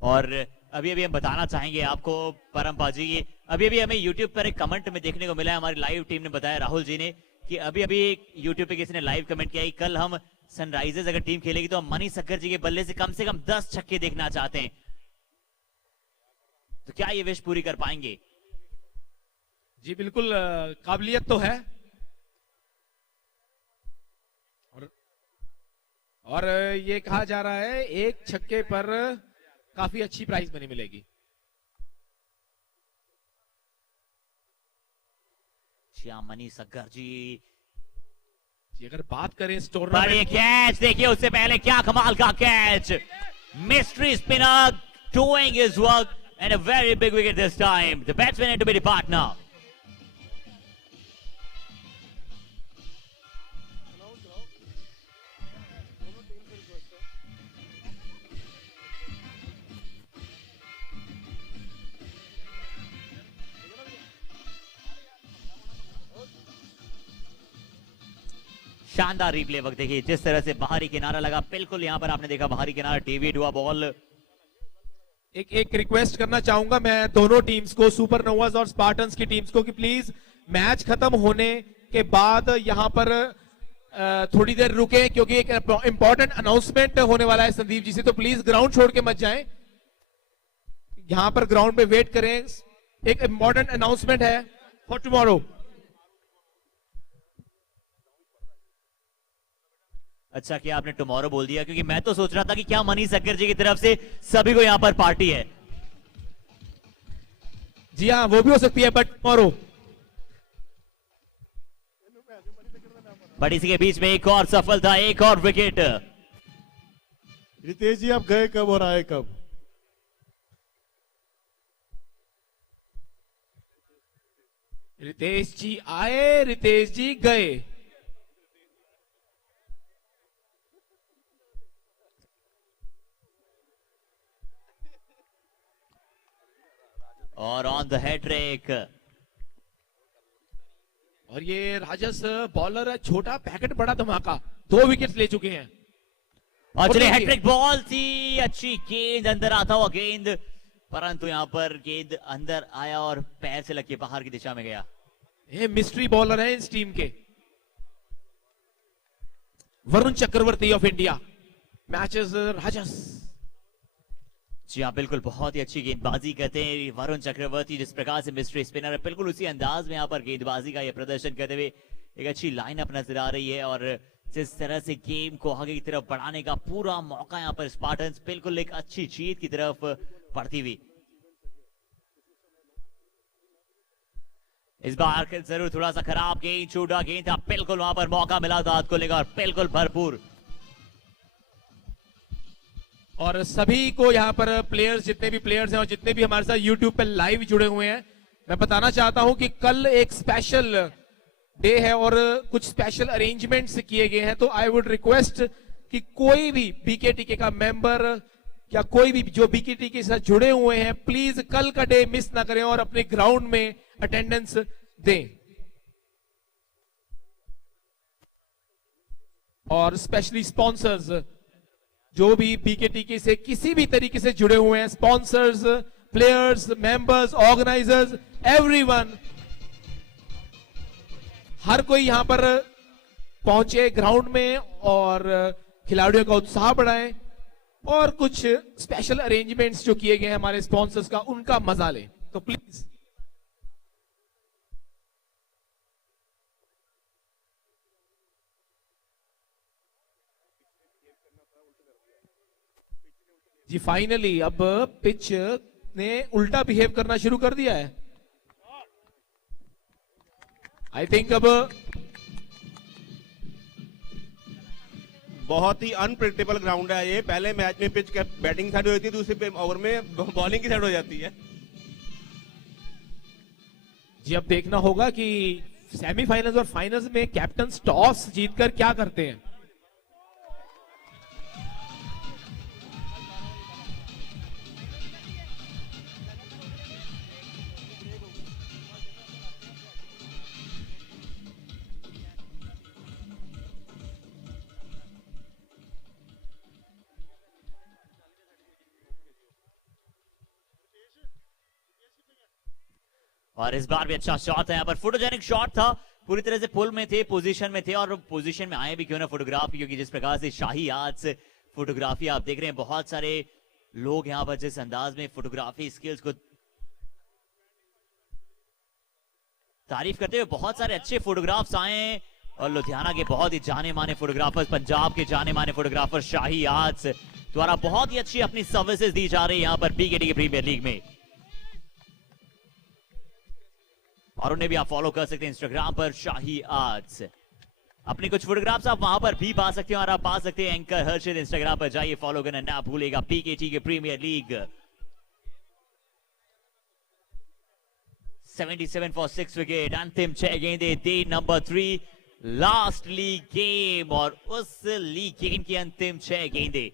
और अभी अभी हम बताना चाहेंगे आपको परम बाजी, अभी अभी हमें YouTube पर एक कमेंट में देखने को मिला है, हमारी लाइव टीम ने बताया, राहुल जी ने, कि अभी अभी YouTube पे किसी ने लाइव कमेंट किया कि कल हम सनराइजर्स अगर टीम खेलेगी तो हम मनीष सक्कर जी के बल्ले से कम 10 छक्के देखना चाहते हैं। तो क्या ये विश पूरी कर पाएंगे? जी बिल्कुल, काबिलियत तो है, और ये कहा जा रहा है एक छक्के पर काफी अच्छी प्राइस मनी मिलेगी। मनीष सक्कर जी, अगर बात करें इस बड़े टूर्नामेंट, कैच देखिए, उससे पहले क्या कमाल का catch, mystery spinner doing his work and a very big wicket this time. The batsman had to be the partner. शानदार रिप्ले वक्त देखिए, जिस तरह से बाहरी किनारा लगा, बिल्कुल यहां पर आपने देखा बाहरी किनारा डेविड हुआ बॉल। एक रिक्वेस्ट करना चाहूंगा मैं दोनों टीम्स को, सुपर नोवाज और स्पार्टन्स की टीम्स को, कि प्लीज मैच खत्म होने के बाद यहां पर थोड़ी देर रुके, क्योंकि एक इंपॉर्टेंट अनाउंसमेंट होने वाला है संदीप जी से। तो प्लीज ग्राउंड छोड़ के मत जाएं, यहां पर ग्राउंड पे वेट करें। एक इंपॉर्टेंट अनाउंसमेंट है फॉर टुमारो। अच्छा किया आपने टुमारो बोल दिया, क्योंकि मैं तो सोच रहा था कि क्या मनीष सक्कर जी की तरफ से सभी को यहां पर पार्टी है। जी हाँ, वो भी हो सकती है, बट टुमारो। बट इसी के बीच में एक और सफलता, एक और विकेट। रितेश जी, आप गए कब और आए कब? रितेश जी आए, रितेश जी गए। और ऑन द हैट्रिक। और ये राजस बॉलर है, छोटा पैकेट बड़ा धमाका, 2 विकेट ले चुके हैं। और चलिए देखिए, हैट्रिक बॉल थी, अच्छी गेंद, अंदर आता हुआ गेंद, परंतु यहां पर गेंद अंदर आया और पैर से लग के बाहर की दिशा में गया। ये मिस्ट्री बॉलर है इस टीम के, Varun Chakravarthy of India matches राजस। जी हाँ, बिल्कुल बहुत ही अच्छी गेंदबाजी करते हैं वरुण चक्रवर्ती, जिस प्रकार से मिस्ट्री स्पिनर है, बिल्कुल उसी अंदाज में यहाँ पर गेंदबाजी का ये प्रदर्शन करते हुए एक अच्छी लाइनअप नजर आ रही है। और जिस तरह से गेम को आगे की तरफ बढ़ाने का पूरा मौका यहाँ पर स्पार्टन्स बिल्कुल एक अच्छी जीत की तरफ बढ़ती हुई। इस बार जरूर थोड़ा सा खराब गेंद, छोटा गेंद था, बिल्कुल वहां पर मौका मिला था हाथ को लेकर, बिल्कुल भरपूर। और सभी को यहाँ पर प्लेयर्स, जितने भी प्लेयर्स हैं और जितने भी हमारे साथ यूट्यूब पे लाइव जुड़े हुए हैं, मैं बताना चाहता हूं कि कल एक स्पेशल डे है और कुछ स्पेशल अरेंजमेंट्स किए गए हैं। तो आई वुड रिक्वेस्ट कि कोई भी बीकेटीके का मेंबर या कोई भी जो बीकेटीके के साथ जुड़े हुए हैं, प्लीज कल का डे मिस ना करें और अपने ग्राउंड में अटेंडेंस दें। और स्पेशली स्पॉन्सर्स जो भी बीकेटीके से किसी भी तरीके से जुड़े हुए हैं, sponsors, players, members, organisers, everyone, हर कोई यहां पर पहुंचे ग्राउंड में और खिलाड़ियों का उत्साह बढ़ाएं और कुछ स्पेशल अरेंजमेंट्स जो किए गए हैं हमारे स्पॉन्सर्स का, उनका मजा लें। तो प्लीज जी, फाइनली अब पिच ने उल्टा बिहेव करना शुरू कर दिया है। आई थिंक अब बहुत ही अनप्रेडिक्टेबल ग्राउंड है ये। पहले मैच में पिच बैटिंग साइड होती है, दूसरे ओवर में बॉलिंग की साइड हो जाती है। जी, अब देखना होगा कि सेमीफाइनल्स और फाइनल्स में कैप्टन टॉस जीतकर क्या करते हैं। और इस बार भी अच्छा शॉट था, यहाँ पर फोटोजेनिक शॉट था, पूरी तरह से पुल में थे, पोजीशन में थे और पोजीशन में आए भी क्यों ना फोटोग्राफी, क्योंकि जिस प्रकार से शाही आज से फोटोग्राफी आप देख रहे हैं, बहुत सारे लोग यहाँ पर जिस अंदाज में फोटोग्राफी स्किल्स को तारीफ करते हुए, बहुत सारे अच्छे फोटोग्राफ्स आए हैं और लुधियाना के बहुत ही जाने माने फोटोग्राफर्स, पंजाब के जाने माने फोटोग्राफर शाही आज द्वारा बहुत ही अच्छी अपनी सर्विसेज दी जा रही है यहाँ पर बीकेटी प्रीमियर लीग में। और उन्हें भी आप फॉलो कर सकते हैं इंस्टाग्राम पर शाही आर्ट्स। अपनी कुछ फोटोग्राफ्स आप वहां पर भी पा सकते हैं और आप पा सकते हैं एंकर हर्षित इंस्टाग्राम पर जाइए, फॉलो करना ना भूलेगा। पीकेटी के प्रीमियर लीग 77 फॉर 6 विकेट, अंतिम 6 गेंदे, day number 3, last league game और उस लीग गेम की अंतिम 6 गेंदे।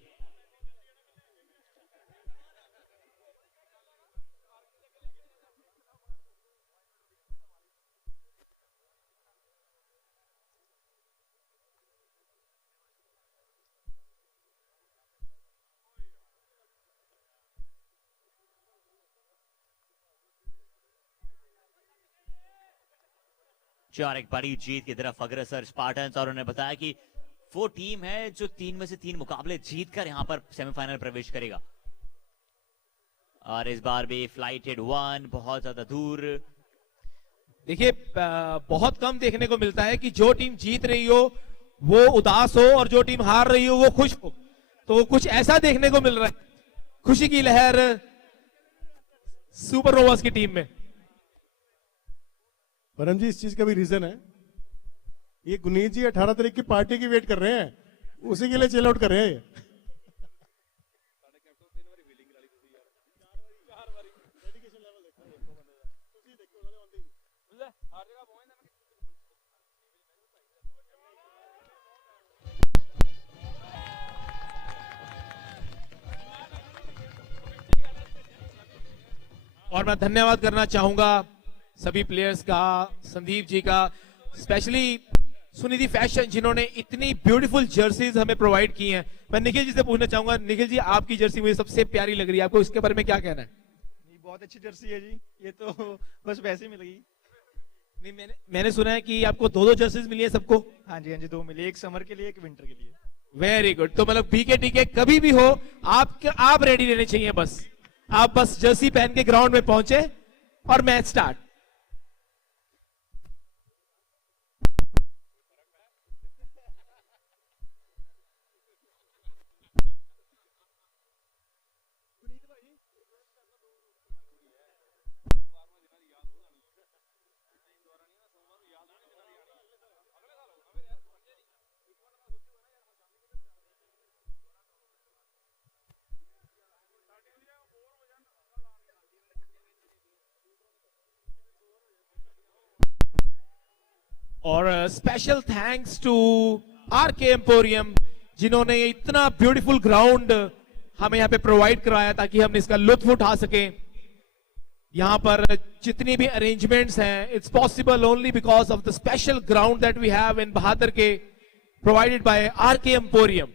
और एक बड़ी जीत की तरफ अग्रसर स्पार्टन्स, और उन्होंने बताया कि वो टीम है जो 3 में से 3 मुकाबले जीतकर यहां पर सेमीफाइनल प्रवेश करेगा। और इस बार भी फ्लाइटेड 1 बहुत ज्यादा दूर। देखिए, बहुत कम देखने को मिलता है कि जो टीम जीत रही हो वो उदास हो और जो टीम हार रही हो वो खुश हो। तो कुछ ऐसा देखने को मिल रहा है, खुशी की लहर सुपर नोवास की टीम में। परम जी, इस चीज का भी रीजन है, ये गुनीत जी 18 तारीख की पार्टी की वेट कर रहे हैं, उसी के लिए चिल आउट कर रहे हैं। और मैं धन्यवाद करना चाहूंगा सभी प्लेयर्स का, संदीप जी का, स्पेशली सुनिधि फैशन जिन्होंने इतनी ब्यूटीफुल जर्सीज हमें प्रोवाइड की हैं। मैं निखिल जी से पूछना चाहूंगा, निखिल जी आपकी जर्सी मुझे सबसे प्यारी लग रही है, आपको इसके बारे में क्या कहना है? नहीं, बहुत अच्छी जर्सी है जी, ये तो बस वैसे ही मिल गई। नहीं, मैंने सुना है कि आपको दो जर्सीज मिली है सबको। हाँ जी, 2 मिली, एक समर के लिए, एक विंटर के लिए। Very good. तो मतलब बीके के कभी भी हो आप रेडी रहने चाहिए, बस आप बस जर्सी पहन के ग्राउंड में पहुंचे और मैच स्टार्ट। और special thanks to RK emporium जिन्होंने इतना ब्यूटीफुल ग्राउंड हमें यहाँ पे प्रोवाइड कराया ताकि हम इसका लुत्फ उठा सकें। यहाँ पर जितनी भी अरेंजमेंट्स हैं, it's possible only because of the special ground that we have in Bahadur के, प्रोवाइडेड बाय आरके एम्पोरियम।